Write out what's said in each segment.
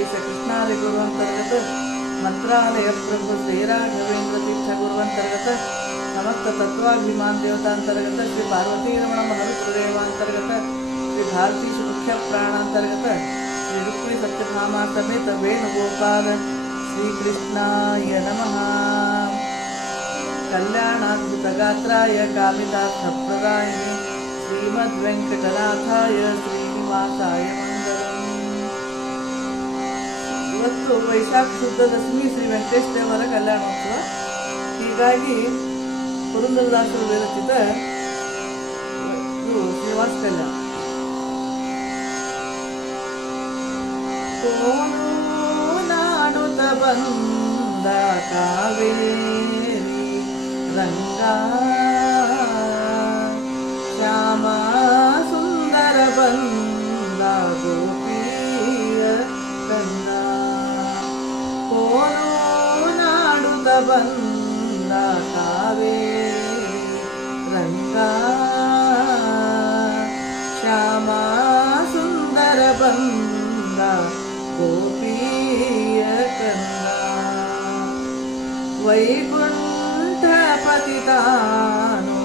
ವೆಂಕಟೇಶ ಕೃಷ್ಣಾರಿ ಗುರುವಂತರ್ಗತ ಮಂತ್ರಾಲಯ ಪ್ರಭು ಶ್ರೀರಾಘವೇಂದ್ರ ತೀರ್ಥ ಗುರುವಂತರ್ಗತ ಸಮಸ್ತ ತತ್ವಾಭಿಮಾನ ದೇವತಾಂತರ್ಗತ ಶ್ರೀ ಪಾರ್ವತೀ ರಮಣ ಮಹರುದೇವಾಂತರ್ಗತ ಶ್ರೀ ಭಾರತೀಶ ಮುಖ್ಯ ಪ್ರಾಣಾಂತರ್ಗತ ಶ್ರೀ ರುಕ್ಮಿ ಸತ್ಯಭಾಮ ಸಮೇತ ವೇಣುಗೋಪಾಲ ಶ್ರೀಕೃಷ್ಣಾಯ ನಮಃ कल्याणाद्भुतगात्राय कामितार्थप्रदायिने ಶ್ರೀಮದ್ವೆಂಕಟನಾಥಾಯ ಶ್ರೀನಿವಾಸಾಯ ಮಂಗಲಂ ಇವತ್ತು ವೈಶಾಖ ಶುದ್ಧ ದಶಮಿ ಶ್ರೀ ವೆಂಕಟೇಶ ದೇವರ ಕಲ್ಯಾಣೋತ್ಸವ ಹೀಗಾಗಿ ಪುರಂದರದಾಸರು ವಿರಚಿತ ಶ್ರೀನಿವಾಸ ಕಲ್ಯಾಣ. ಬಂದ ಕಾವೇರಿ ರಂಗ ಶ್ಯಾಮ ಸುಂದರ ಬಂದ ನಾಡುತ್ತ ಬಂದ ಕಾವೇರಿ ರಂಗ ಶ್ಯಾಮ ಸುಂದರ ಬಂದ ಗೋಪಿಯ ಕಂದ ವೈಕುಂಠ ಪತಿತಾನು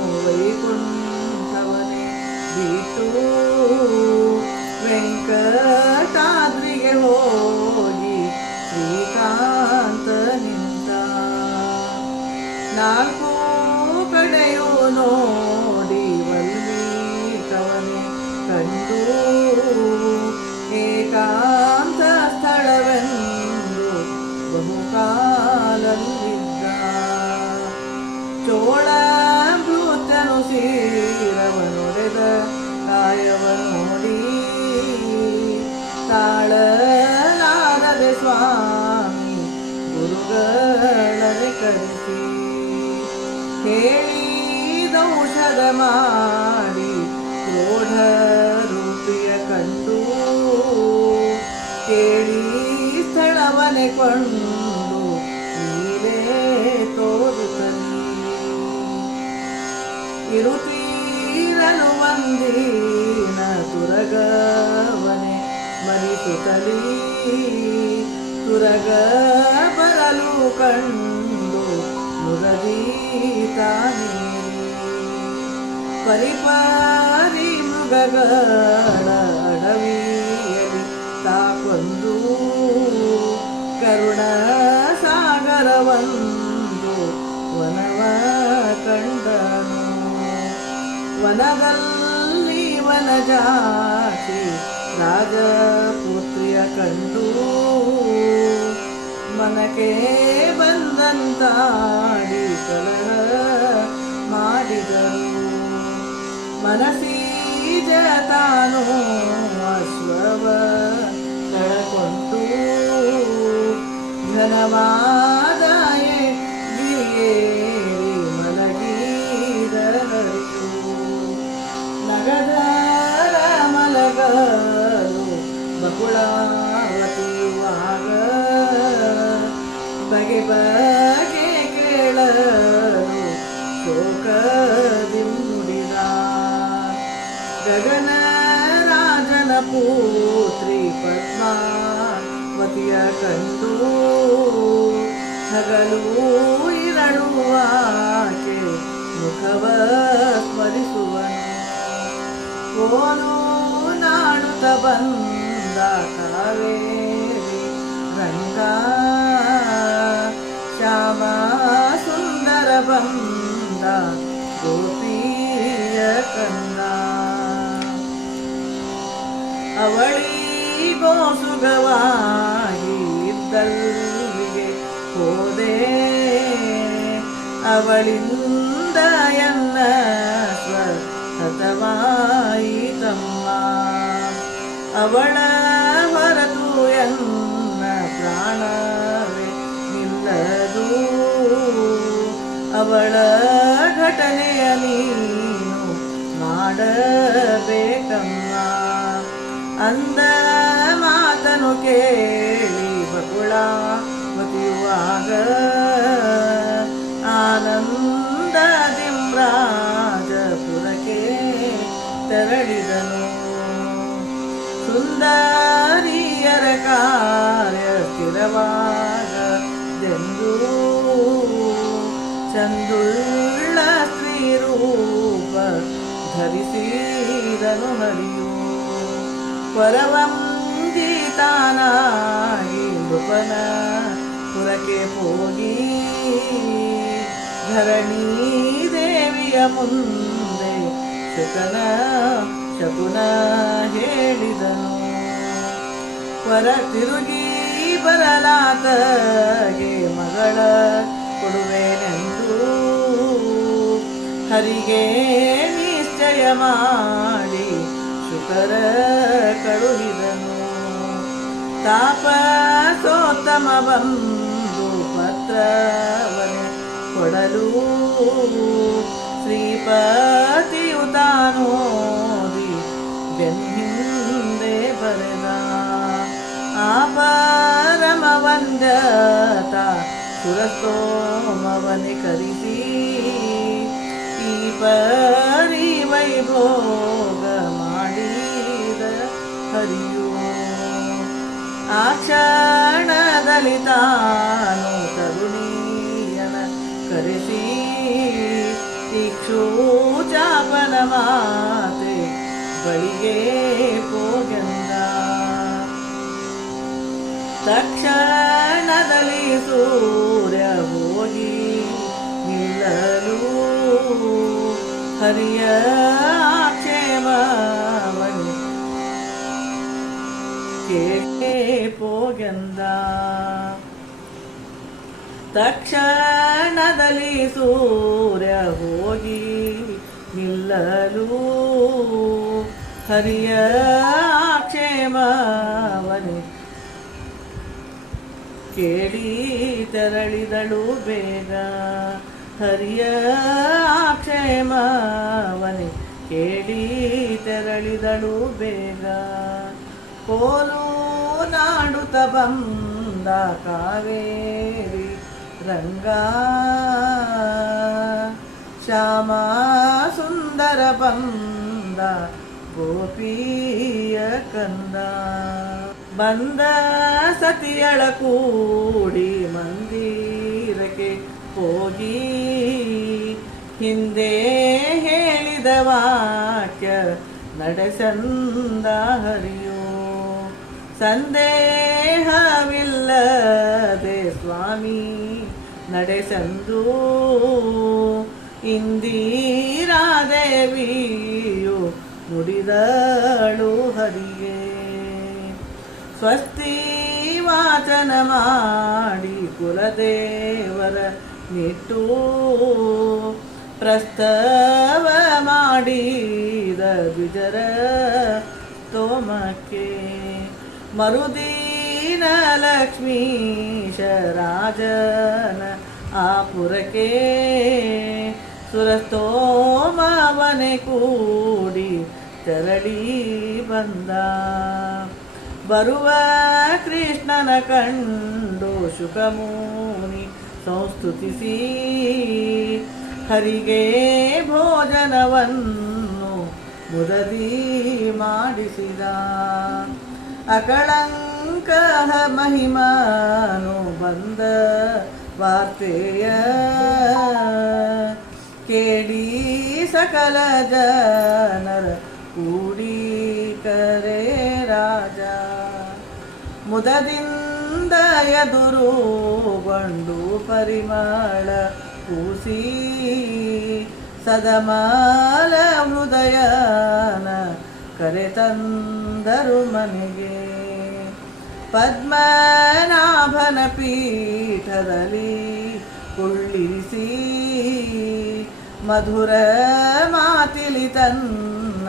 ನಾಲ್ಕು ಕಡೆಯೂ ನೋಡಿ ವಲ್ಮೀಕವನೇ ಕಂಡು. ಏಕಾಂತ ಸ್ಥಳವೆಂದು ಬಹುಕಾಲವಿದ್ದ. ಚೋಳ ಭೂತನು ಸೀರವನೊಡೆದ ಕಾಯವ ನೋಡಿ. ತಾಳಲಾರದೆ ಸ್ವಾಮಿ ಗುರುಗಳನೆ ಕರೆಸಿ. ಹೇಳಿದೌಷಧ ಮಾಡಿ ಕ್ರೋಢ ರೂಪಿಯ ಕಂಡು. ಕೇಳಿ ಸ್ಥಳವನೆ ಕೊಂಡು ನೀರೇ ತೋರುತ್ತಲಿ ಇರುತ್ತೀರಲು ಒಂದಿನ ತುರಗವನೆ ಕಲೀ ತುರಗ ಬರಲು ಕಂಡು ಮುರದೀತಾನೀರಿ ಪರಿಪಾರಿ ಮೃಗಗಳ ಅಡವಿಯಲಿ ತಾಕೊಂದು ಕರುಣ ಸಾಗರವಂದು ವನವ ಕಂಡನು. ವನದಲ್ಲಿ ವನಜಾತಿ ರಾಜಪುತ್ರಿಯ ಕಂಡು ಮನಕ್ಕೆ ಬಂದಂತಾಡಿ ಕಲಹ ಮಾಡಿದರು ಮನಸೀಜ ತಾನು ಅಶ್ವವ ಕಳಕೊಂಡು ಘನವಾದಾಯೇ ಗಿರಿಯೇರಿ ನಗದ ಮಲಗಲು ಬಕುಳಾವತಿಯುವಾಗ ಬಗೆ ಬಗೆ ಕೇಳಲು ಶೋಕದಿ ಗಗನ ರಾಜನ ಪುತ್ರಿ ಪದ್ಮಾವತಿಯ ಕಂಡು ಹಗಲು ಇರಳುವಾಕೆ ಮುಖವ ಸ್ಮರಿಸುವನು ಕೋನು ನಾಡುತ್ತ ಬಂದ ಕಾವೇರಿ ರಂಗ ಶ್ಯಾಮ ಸುಂದರ ಬಂದ ಗೋಪಿಯ ಕನ್ನ ಅವಳಿಗೋ ಸುಗವಾಗಿ ಇದ್ದಲ್ಲಿಗೆ ಹೋದೆ. ಅವಳಿಂದ ಎನ್ನ ಸ್ವತವಾಯಿತಮ್ಮ. ಅವಳ ಹೊರತು ಎನ್ನ ಅವಳ ಘಟನೆಯ ಮಾಡಬೇಕಮ್ಮ. ಅಂದ ಮಾತನು ಕೇಳಿ ಬಕುಳ ಮತಿಯುವಾಗ ಆನಂದ ದಿಮ್ರಾಜಪುರಕ್ಕೆ ತೆರಳಿದನು. ಸುಂದರಿಯರ ಕಾಲ ಎಂದೆಂದೂ ಚಂದುಳ್ಳ ಸ್ತ್ರೀ ರೂಪ ಧರಿಸಿದನು ಹರಿಯು ಪರವಂದಿತಾನಾಗಿ ನೃಪನ ಪುರಕ್ಕೆ ಹೋಗಿ ಧರಣಿ ದೇವಿಯ ಮುಂದೆ ಶತನ ಶಕುನ ಹೇಳಿದನು. ಪರ ತಿರುಗಿ ಬರಲಾತಗೆ ಮಗಳ ಕೊಡುವೆನೆಂದು ಹರಿಗೆ ನಿಶ್ಚಯ ಮಾಡಿ ಶುಕರ ಕಳುಹಿದನು. ತಾಪಸೋತ್ತಮ ಬಂದು ಪತ್ರವನೆ ಕೊಡಲು ಶ್ರೀಪತಿಯು ತಾನೋದಿ ಬೆನ್ನಿಂದೆ ಬರೆದ. ಆಪ ಸುರಸ್ತೋಮವನೆ ಕರಿಸಿ. ಈ ಪರಿ ವೈಭೋಗ ಮಾಡಿದ ಹರಿಯೋ. ಆ ಕ್ಷಣದಲ್ಲಿ ತಾನು ತರುಣಿಯನ ಕರೆಸಿ. ಇಕ್ಷೂಚಾಪನ ಮಾತೆ ಬಳಿಗೆ ಹೋಗಂದ ತಕ್ಷಣದಲ್ಲಿ ಸೂರ್ಯ ಹರಿಯ ಕ್ಷೇಮವನಿ ಕೇಳೇ ಪೋಗಂದ. ತಕ್ಷಣದಲ್ಲಿ ಸೂರ್ಯ ಹೋಗಿ ನಿಲ್ಲಲು ಹರಿಯ ಕ್ಷೇಮವನಿ ಕೇಳಿ ತೆರಳಿದಳು ಬೇಗ. ಹರಿಯ ಕ್ಷೇಮವನಿ ಕೇಳಿ ತೆರಳಿದಳು ಬೇಗ. ಕೋಲು ನಾಡುತ್ತ ಬಂದ ಕಾವೇರಿ ರಂಗ. ಶ್ಯಾಮ ಸುಂದರ ಬಂದ ಗೋಪಿಯ ಕಂದ. ಬಂದ ಸತಿಯಳ ಕೂಡಿ ಮಂದಿರಕ್ಕೆ ಹೋಗಿ ಹಿಂದೆ ಹೇಳಿದ ವಾಕ್ಯ ನಡೆಸಂದ ಹರಿಯೋ. ಸಂದೇಹವಿಲ್ಲದೆ ಸ್ವಾಮಿ ನಡೆಸಂದು. ಇಂದಿರಾದೇವಿಯು ನುಡಿದಳು ಹರಿಯೇ. ಸ್ವಸ್ತಿ ವಾಚನ ಮಾಡಿ ಕುಲದೇವರ ನಿಟ್ಟು ಪ್ರಸ್ತವ ಮಾಡಿದ ದ್ವಿಜರ ತೋಮಕ್ಕೆ. ಮರುದೀನ ಲಕ್ಷ್ಮೀಶ ರಾಜನ ಆಪುರಕ್ಕೆ ಸುರಸ್ತೋಮವನೆ ಕೂಡಿ ತೆರಳಿ ಬಂದ. ಬರುವ ಕೃಷ್ಣನ ಕಂಡು ಶುಕಮೂನಿ ಸಂಸ್ತುತಿಸಿ ಹರಿಗೆ ಭೋಜನವನ್ನು ಮುದದಿ ಮಾಡಿಸಿದ. ಅಕಳಂಕ ಮಹಿಮಾನು ಬಂದ ವಾರ್ತೆಯ ಕೇಳಿ ಸಕಲ ಜನರ ಕೂಡಿ ಕರೆ ರಾಜ. ಮುದದಿಂದ ಎದುರುಗೊಂಡು ಪರಿಮಳ ಕೂಸಿ ಸದಮಾಲ ಹೃದಯನ ಕರೆತಂದರು ಮನೆಗೆ. ಪದ್ಮನಾಭನ ಪೀಠದಲ್ಲಿ ಕುಳ್ಳಿಸಿ ಮಧುರ ಮಾತಿಲಿ ತನ್ನ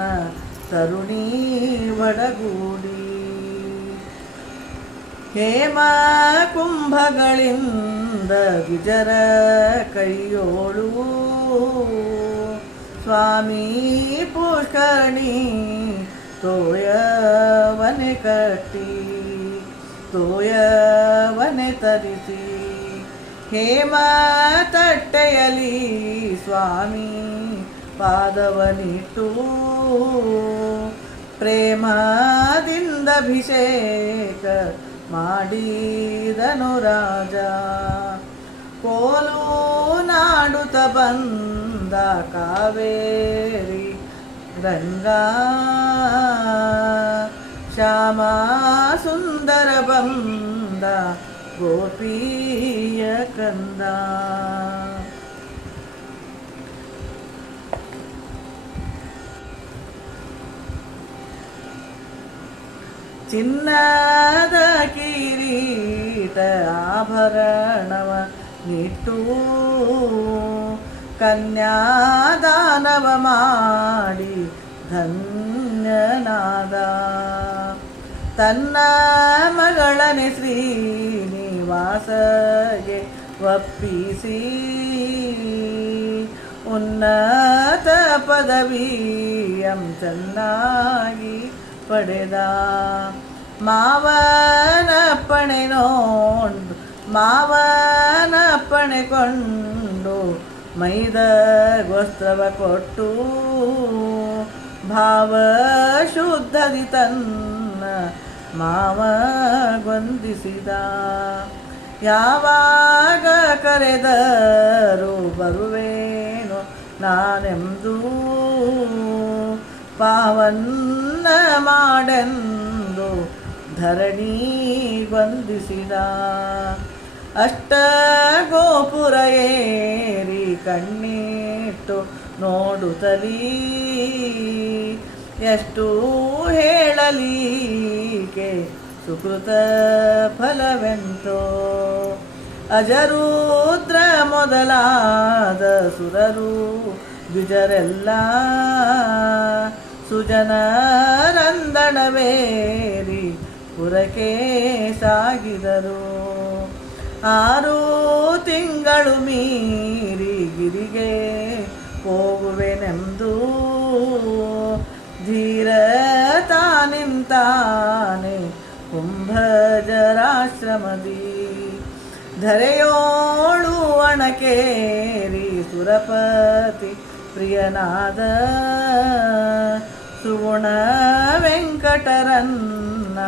ತರುಣಿ ಒಡಗೂಡಿ ಹೇಮ ಕುಂಭಗಳಿಂದ ವಿಜರ ಕೈಯೋಳು ಸ್ವಾಮಿ ಪುಷ್ಕರಣಿ ತೋಯವನೆ ಕಟ್ಟಿ, ತೋಯವನೆ ತರಿಸಿ. ಹೇಮ ತಟ್ಟೆಯಲಿ ಸ್ವಾಮಿ ಪಾದವನಿಟ್ಟು ಪ್ರೇಮದಿಂದ ಅಭಿಷೇಕ ಮಾಡಿದನು ರಾಜ ಕೋಲು ನಾಡುತ್ತ ಬಂದ ಕಾವೇರಿ ರಂಗ ಶ್ಯಾಮ ಸುಂದರ ಬಂದ ಗೋಪಿಯ ಕಂದ ಚಿನ್ನದ ಕಿರೀಟ ಆಭರಣವ ನಿಟ್ಟು ಕನ್ಯಾದಾನವ ಮಾಡಿ ಧನ್ಯನಾದ. ತನ್ನ ಮಗಳನೆ ಶ್ರೀನಿವಾಸಗೆ ಒಪ್ಪಿಸಿ. ಉನ್ನತ ಪದವಿಯಂ ಚೆನ್ನಾಗಿ ಪಡೆದ. ಮಾವನಪ್ಪಣೆ ನೋಡು ಮಾವನಪ್ಪಣೆ ಕೊಂಡು ಮೈದ ವಸ್ತ್ರವ ಕೊಟ್ಟು ಭಾವ ಶುದ್ಧದಿ ತನ್ನ ಮಾವ ಗೊಂದಿಸಿದ. ಯಾವಾಗ ಕರೆದರು ಬರುವೇನು ನಾನೆಂದು ಪಾವನ್ನ ಮಾಡೆಂದು ಧರಣಿ ವಂದಿಸಿದ. ಅಷ್ಟ ಗೋಪುರ ಏರಿ ಕಣ್ಣಿಟ್ಟು ನೋಡುತ್ತಲೀ. ಎಷ್ಟು ಹೇಳಲೀಕೆ ಸುಕೃತ ಫಲವೆಂತೋ. ಅಜರುದ್ರ ಮೊದಲಾದ ಸುರರು ದ್ವಿಜರೆಲ್ಲ ಸುಜನರಂದಣವೇರಿ ಪುರಕ್ಕೆ ಸಾಗಿದರು. ಆರು ತಿಂಗಳು ಮೀರಿ ಗಿರಿಗೆ ಹೋಗುವೆನೆಂದು ಧೀರ ತಾನಿಂತಾನೆ ಕುಂಭಜರಾಶ್ರಮದಿ. ಧರೆಯೋಳು ಅಣಕೇರಿ ಸುರಪತಿ ಪ್ರಿಯನಾದ ಸುಗುಣ ವೆಂಕಟರನ್ನ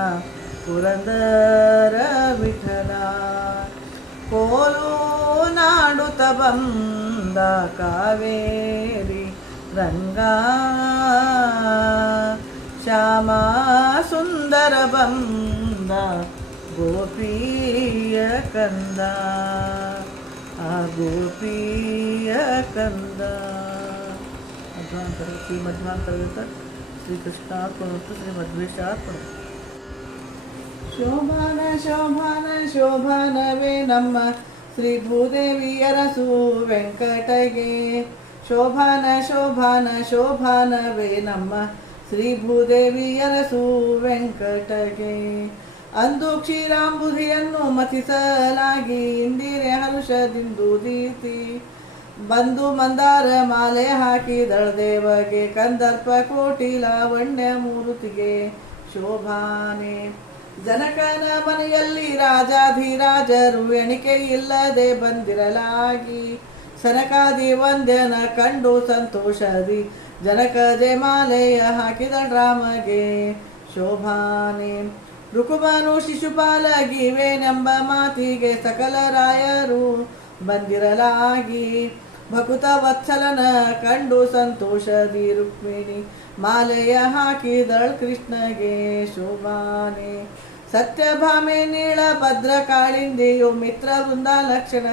ಪುರಂದರ ವಿಠಲ ಕೋಲು ನಾಡುತ್ತ ಬಂದ ಕಾವೇರಿ ರಂಗ ಶ್ಯಾಮ ಸುಂದರ ಬಂದ ಗೋಪಿಯ ಕಂದ ಆ ಗೋಪಿಯ ಕಂದ ಮಧ್ವಾಂತರ ಶ್ರೀ ಮಧ್ವಾಂತರ ಶ್ರೀಕೃಷ್ಣಾರ್ಪಣ ಮತ್ತು ಶ್ರೀ ಮಧ್ವೇಶಾರ್ಪಣ ಶೋಭಾನ ಶೋಭಾನ, ಶೋಭಾನವೇ ನಮ್ಮ ಶ್ರೀ ಭೂದೇವಿಯರಸು ವೆಂಕಟಗೆ ಶೋಭಾನ ಶೋಭಾನ, ಶೋಭಾನವೇ ನಮ್ಮ ಶ್ರೀ ಭೂದೇವಿಯರಸು ವೆಂಕಟಗೆ ಅಂದು ಕ್ಷೀರಾಂಬುಧಿಯನ್ನು ಮಥಿಸಲಾಗಿ ಇಂದಿರೆ ಹರುಷದಿಂದುದೀತಿ ಬಂದು ಮಂದಾರ ಮಾಲೆ ಹಾಕಿದಳ ದೇವಗೆ ಕಂದರ್ಪ ಕೋಟಿ ಲಾವಣ್ಯ ಮೂರುತಿಗೆ. ಶೋಭಾನೆ. ಜನಕನ ಮನೆಯಲ್ಲಿ ರಾಜಾಧಿರಾಜರು ಎಣಿಕೆ ಇಲ್ಲದೆ ಬಂದಿರಲಾಗಿ. ಸನಕಾದಿ ವಂದ್ಯನ ಕಂಡು ಸಂತೋಷದಿ. ಜನಕ ಜಯಮಾಲೆಯ ಹಾಕಿದ ರಾಮಗೆ ಶೋಭಾನೆ. ರುಕುಮನು ಶಿಶುಪಾಲಗಿವೇನೆಂಬ ಮಾತಿಗೆ ಸಕಲ ರಾಯರು ಬಂದಿರಲಾಗಿ. ಭಕುತ ವತ್ಸಲನ ಕಂಡು ಸಂತೋಷದಿ ರುಕ್ಮಿಣಿ. ಮಾಲೆಯ ಹಾಕಿದಳ್ ಕೃಷ್ಣಗೆ ಶೋಭಾನೆ. ಸತ್ಯಭಾಮೆ ನೀಳ ಭದ್ರ ಕಾಳಿಂದಿಯು ಮಿತ್ರ ವೃಂದ ಲಕ್ಷಣ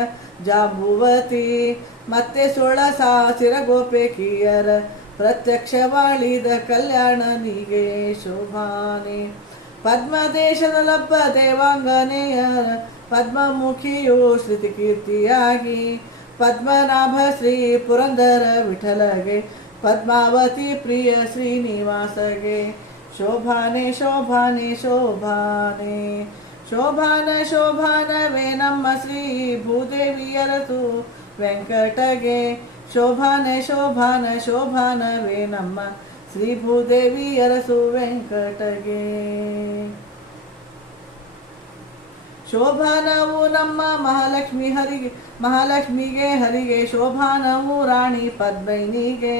ಜಾಂಬುವತಿ. ಮತ್ತೆ ಸೋಳ ಸಾಸಿರ ಗೋಪೇಕಿಯರ ಪ್ರತ್ಯಕ್ಷವಾಳಿದ ಕಲ್ಯಾಣನಿಗೆ ಶೋಭಾನೆ. ಪದ್ಮದೇಶದ ಲಬ್ಬ ದೇವಾಂಗನೆಯರ ಪದ್ಮಮುಖಿಯು ಶ್ರುತಿ ಕೀರ್ತಿಯಾಗಿ ಪದ್ಮನಾಭ ಶ್ರೀ ಪುರಂದರ ವಿಠಲಗೆ ಪದ್ಮಾವತಿ ಪ್ರಿಯ ಶ್ರೀನಿವಾಸಗೆ ಶೋಭಾನೆ ಶೋಭಾನೆ ಶೋಭಾನೆ ಶೋಭಾನ ಶೋಭಾನವೇ ನಮ್ಮ ಶ್ರೀ ಭೂದೇವಿಯರತು ವೆಂಕಟಗೆ ಶೋಭಾನೆ ಶೋಭಾನ ಶೋಭಾನವೇ ನಮ್ಮ ಶ್ರೀ ಭೂದೇವಿಯರಸು ವೆಂಕಟಗೆ ಶೋಭಾನವು ನಮ್ಮ ಮಹಾಲಕ್ಷ್ಮಿ ಹರಿಗೆ, ಮಹಾಲಕ್ಷ್ಮಿಗೆ ಹರಿಗೆ ಶೋಭಾನವು ರಾಣಿ ಪದ್ಮೈನಿಗೆ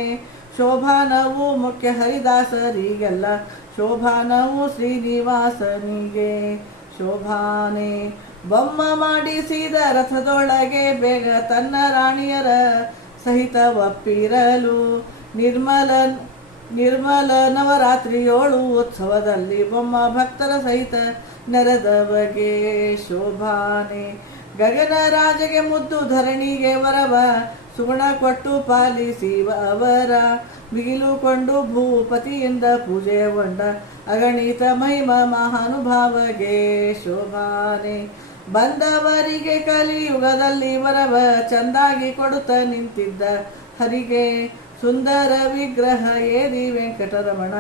ಶೋಭಾನವು ಮುಖ್ಯ ಹರಿದಾಸರಿಗೆಲ್ಲ ಶೋಭಾನವು ಶ್ರೀನಿವಾಸನಿಗೆ, ಶೋಭಾನೆ ಬೊಮ್ಮ ಮಾಡಿಸಿದ ರಥದೊಳಗೆ ಬೇಗ ತನ್ನ ರಾಣಿಯರ ಸಹಿತ ಒಪ್ಪಿರಲು ನಿರ್ಮಲ ನಿರ್ಮಲ ನವರಾತ್ರಿಯೋಳು ಉತ್ಸವದಲ್ಲಿ ಬೊಮ್ಮ ಭಕ್ತರ ಸಹಿತ ನೆರೆದ ಬಗೆ ಶೋಭಾನೆ. ಗಗನ ರಾಜಗೆ ಮುದ್ದು ಧರಣಿಗೆ ವರವ, ಸುಗುಣ ಕೊಟ್ಟು ಪಾಲಿಸಿ ಅವರ. ಮಿಗಿಲುಕೊಂಡು ಭೂಪತಿಯಿಂದ ಪೂಜೆಗೊಂಡ ಅಗಣಿತ ಮಹಿಮ ಮಹಾನುಭಾವಗೆ ಶೋಭಾನೆ. ಬಂದವರಿಗೆ ಕಲಿಯುಗದಲ್ಲಿ ವರವ, ಚಂದಾಗಿ ಕೊಡುತ್ತ ನಿಂತಿದ್ದ ಹರಿಗೆ ಸುಂದರ ವಿಗ್ರಹ ಏರಿ ವೆಂಕಟರಮಣ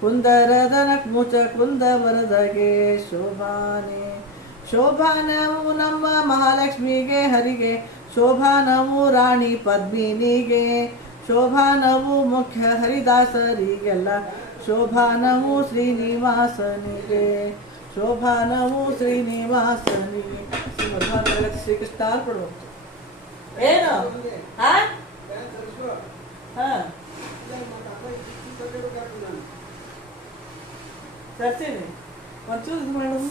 ಕುಂದರದನ ಮುಚ ಕುಂದವರದಗೆ ಶೋಭಾನೆ. ಶೋಭಾನವು ನಮ್ಮ ಮಹಾಲಕ್ಷ್ಮಿಗೆ ಹರಿಗೆ, ಶೋಭಾನವು ರಾಣಿ ಪದ್ಮಿನಿಗೆ. ಶೋಭಾನವು ಮುಖ್ಯ ಹರಿದಾಸರಿಗೆಲ್ಲ, ಶೋಭಾನವು ಶ್ರೀನಿವಾಸನಿಗೆ. ಶೋಭಾನವು ಶ್ರೀನಿವಾಸನಿಗೆ. ಶ್ರೀಕೃಷ್ಣ. ಏನು? हाँ సరే కొంచెం ఇది మేడం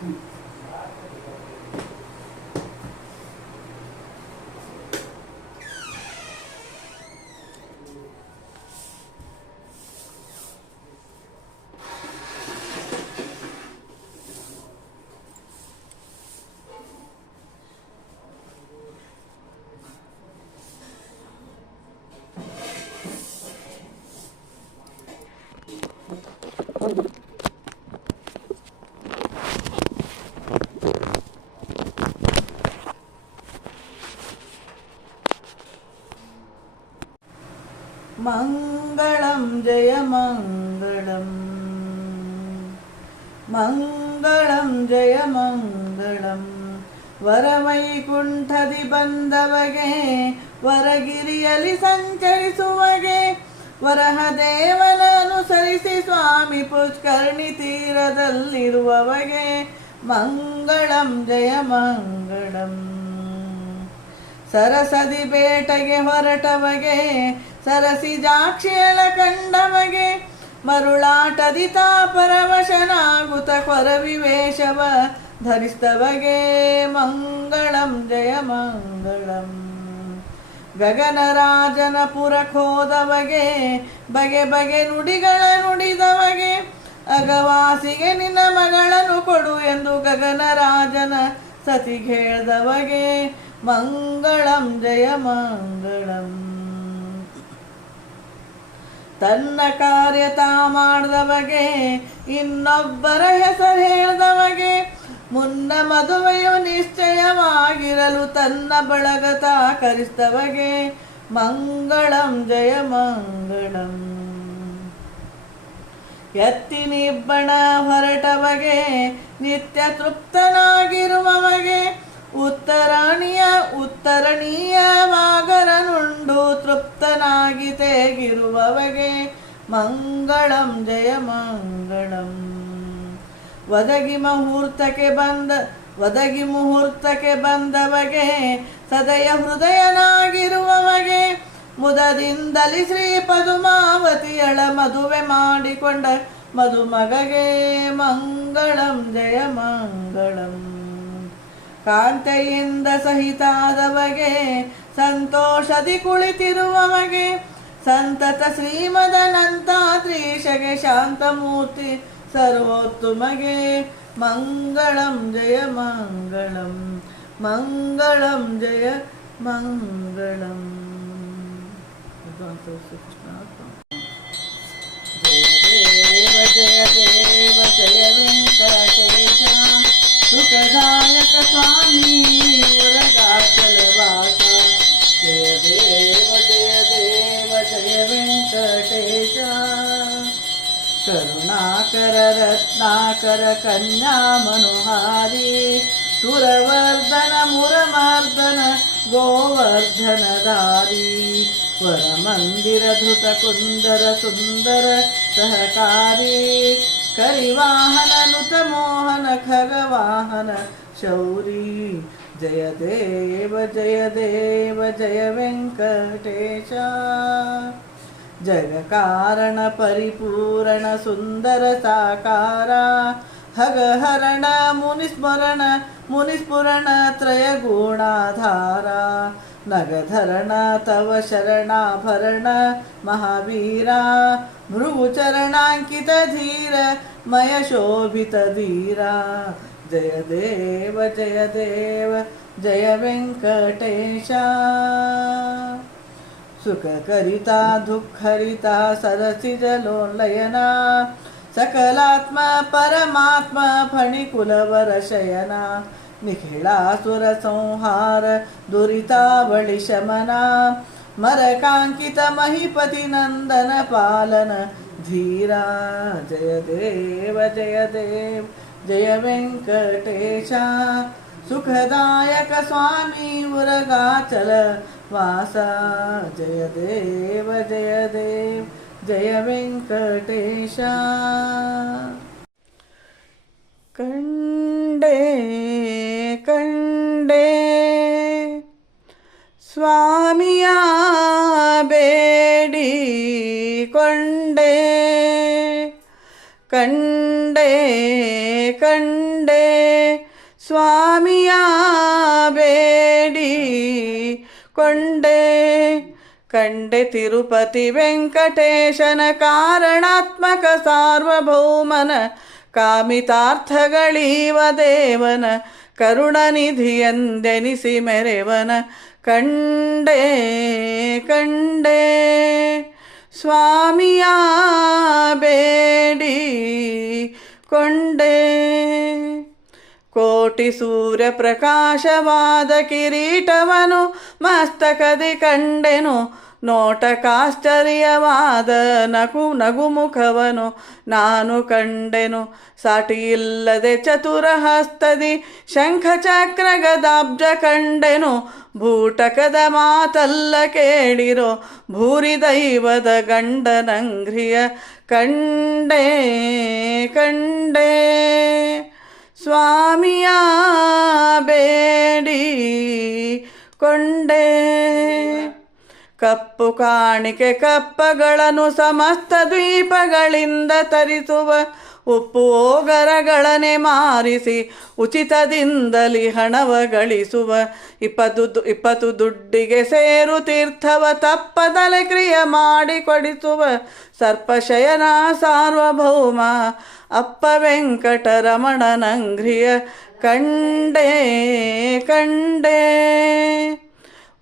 Mm-hmm. ವರವೈಕುಂಠದಿ ಬಂದವಗೆ, ವರಗಿರಿಯಲ್ಲಿ ಸಂಚರಿಸುವಗೆ, ವರಹದೇವನ ಅನುಸರಿಸಿ ಸ್ವಾಮಿ ಪುಷ್ಕರ್ಣಿ ತೀರದಲ್ಲಿರುವವಗೆ, ಮಂಗಳಂ ಜಯ ಮಂಗಳಂ. ಸರಸದಿ ಬೇಟೆಗೆ ಹೊರಟವಗೆ, ಸರಸಿ ಜಾಕ್ಷಿಯಳ ಕಂಡವಗೆ, ಮರುಳಾಟದಿ ಕೊರವಿ ಕೊರವಿವೇಶವ ಧರಿಸ್ತವಗೆ ಮಂಗಳಂ, ಜಯ ಮಂಗಳಂ. ಗಗನರಾಜನ ಪುರಖೋದವಗೆ ಬಗೆ ಬಗೆ ನುಡಿಗಳ ನುಡಿದವಗೆ, ಅಗವಾಸಿಗೆ ನಿನ್ನ ಮಗಳನ್ನು ಕೊಡು ಎಂದು ಗಗನರಾಜನ ಸತಿಗೇಳ್ದವಗೆ ಮಂಗಳಂ, ಜಯ ಮಂಗಳಂ. ತನ್ನ ಕಾರ್ಯ ತಾ ಮಾಡಿದವಗೆ, ಇನ್ನೊಬ್ಬರ ಹೆಸರು ಹೇಳ್ದವಗೆ ಮುನ್ನ ಮದುವೆಯು ನಿಶ್ಚಯವಾಗಿರಲು ತನ್ನ ಬಳಗತ ಕರಿಸ್ತವಗೆ ಮಂಗಳಂ ಜಯ ಮಂಗಳಂ. ಎತ್ತಿನಿಬ್ಬಣ ಹೊರಟವಗೆ ನಿತ್ಯ ತೃಪ್ತನಾಗಿರುವವಗೆ ಉತ್ತರಣೀಯ ಉತ್ತರಣೀಯವಾಗರನುಂಡು ತೃಪ್ತನಾಗಿ ತೇಗಿರುವವಗೆ ಮಂಗಳಂ ಜಯ ಮಂಗಳಂ. ಒದಗಿ ಮುಹೂರ್ತಕ್ಕೆ ಬಂದ ಒದಗಿ ಮುಹೂರ್ತಕ್ಕೆ ಬಂದವಗೆ ಸದಯ ಹೃದಯನಾಗಿರುವವಗೆ ಮುದದಿಂದಲಿ ಶ್ರೀ ಪದುಮಾವತಿಯಳ ಮದುವೆ ಮಾಡಿಕೊಂಡ ಮದುಮಗಗೆ ಮಂಗಳಂ, ಜಯ ಮಂಗಳಂ. ಕಾಂತೆಯಿಂದ ಸಹಿತಾದವಗೆ ಸಂತೋಷದಿ ಕುಳಿತಿರುವವಗೆ, ಸಂತತ ಶ್ರೀಮದನಂತಾದ್ರೀಶಗೆ ಶಾಂತಮೂರ್ತಿ ಸರ್ವೋತ್ತಮಗೆ ಮಂಗಳಂ ಜಯ ಮಂಗಳಂ ಮಂಗಳಂ ಜಯ ಮಂಗಳಂ ಭಗವಂತ ಶ್ರೀಕೃಷ್ಣ ಅರ್ಪಣೆ. ಜಯ ದೇವ ಜಯ ದೇವ रत्नाकरकन्यामनुहारी सुरवर्धन, मुरमार्दन, गोवर्धनधारी। कुंदर सुंदर सहकारी, करिवाहन, नुतमोहन, खगवाहन, शौरी। जय देव जय देव, जय वेङ्कटेश जगकारण परिपूरण सुंदर साकारा हग हरण मुनिस्मरण मुनिस्फुरण नग नगधरण तव शरणाभरण महावीरा भृगुचरणाङ्कितधीर मयशोभितधीरा जय देव जय देव जय वेङ्कटेशा सुखकरिता दुःखरिता सदसिजलोल्लयना सकलात्मा परमात्मा फणिकुलवरशयना निखिलासुरसंहार दुरितावलिशमना मरकाङ्कितमहिपतिनन्दनपालन धीरा जय देव जय देव जय वेङ्कटेशा सुखदायक स्वामी उरगाचल ದುರಿತಾವಳಿ ಶಮನ ಮರಕಾಂಕಿತ ಮಹಿಪತಿ ನಂದನ ಪಾಲನ ಧೀರ ಜಯ ದೇವ ಜಯ ದೇವ ಜಯ ವೆಂಕಟೇಶ ಸುಖದಾಯಕ ಸ್ವಾಮಿ ಕೊಂಡೆ ಕಂಡೆ ತಿರುಪತಿ ವೆಂಕಟೇಶನ ಕಾರಣಾತ್ಮಕ ಸಾರ್ವಭೌಮನ ಕಾಮಿತಾರ್ಥಗಳೀವ ದೇವನ ಕರುಣನಿಧಿಯಂದೆನಿಸಿ ಮೆರೆವನ ಕಂಡೆ ಕಂಡೆ ಸ್ವಾಮಿಯ ಬೇಡಿ ಕೊಂಡೆ ಕೋಟಿ ಸೂರ್ಯ ಪ್ರಕಾಶವಾದ ಕಿರೀಟವನು ಮಸ್ತಕದಿ ಕಂಡೆನು ನೋಟಕಾಶ್ಚರ್ಯವಾದ ನಗು ನಗುಮುಖವನು ನಾನು ಕಂಡೆನು. ಸಾಟಿಯಿಲ್ಲದೆ ಚತುರ ಹಸ್ತದಿ ಶಂಖ ಚಕ್ರ ಗದಾಬ್ಜ ಕಂಡೆನು, ಭೂಟಕದ ಮಾತಲ್ಲ ಕೇಳಿರೋ ಭೂರಿ ದೈವದ ಗಂಡನಂಗ್ರಿಯ ಕಂಡೆ ಕಂಡೆ. ಸ್ವಾಮಿಯ ಬೇಡಿ ಕೊಂಡೆ. ಕಪ್ಪು ಕಾಣಿಕೆ ಕಪ್ಪಗಳನ್ನು ಸಮಸ್ತ ದ್ವೀಪಗಳಿಂದ ತರಿಸುವ ಉಪ್ಪು ಓಗರಗಳನೆ ಮಾರಿಸಿ ಉಚಿತದಿಂದಲಿ ಹಣವ ಗಳಿಸುವ. ಇಪ್ಪತ್ತು ಇಪ್ಪತ್ತು ದುಡ್ಡಿಗೆ ಸೇರು ತೀರ್ಥವ ತಪ್ಪದಲೆ ಕ್ರಿಯೆ ಮಾಡಿ ಕೊಡಿಸುವ ಸರ್ಪಶಯನ ಸಾರ್ವಭೌಮ ಅಪ್ಪ ವೆಂಕಟರಮಣನಂಗ್ರಿಯ ಕಂಡೆ ಕಂಡೆ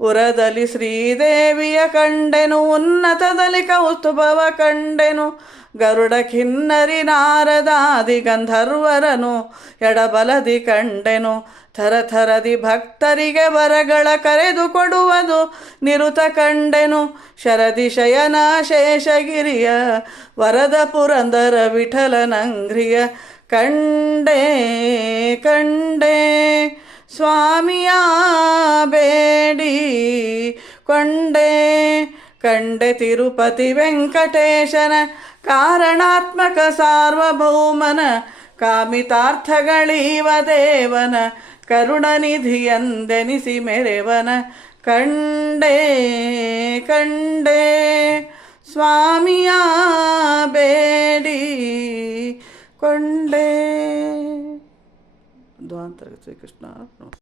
ಉರದಲ್ಲಿ ಶ್ರೀದೇವಿಯ ಕಂಡೆನು, ಉನ್ನತದಲ್ಲಿ ಕೌಸ್ತುಭವ ಕಂಡೆನು, ಗರುಡ ಕಿನ್ನರಿ ನಾರದಾದಿ ಗಂಧರ್ವರನು, ಎಡಬಲದಿ ಕಂಡೆನು ಥರಥರದಿ ಭಕ್ತರಿಗೆ ವರಗಳ ಕರೆದು ಕೊಡುವುದು ನಿರುತ ಕಂಡೆನು, ಶರದಿ ಶಯನ ಶೇಷಗಿರಿಯ, ವರದ ಪುರಂದರ ವಿಠಲನಂಗ್ರಿಯ, ಕಂಡೆ ಕಂಡೆ. ಸ್ವಾಮಿಯ ಬೇಡಿ. ಕೊಂಡೆ, ಕಂಡೆ ತಿರುಪತಿ ವೆಂಕಟೇಶನ ಕಾರಣಾತ್ಮಕ ಸಾರ್ವಭೌಮನ ಕಾಮಿತಾರ್ಥಗಳೀವ ದೇವನ ಕರುಣನಿಧಿಯಂದೆನಿಸಿ ಮೆರೆವನ. ಕಂಡೆ ಕಂಡೆ, ಸ್ವಾಮಿಯ ಬೇಡಿ. ಕೊಂಡೆ. ದ್ವಾಂತರ ಶ್ರೀಕೃಷ್ಣ.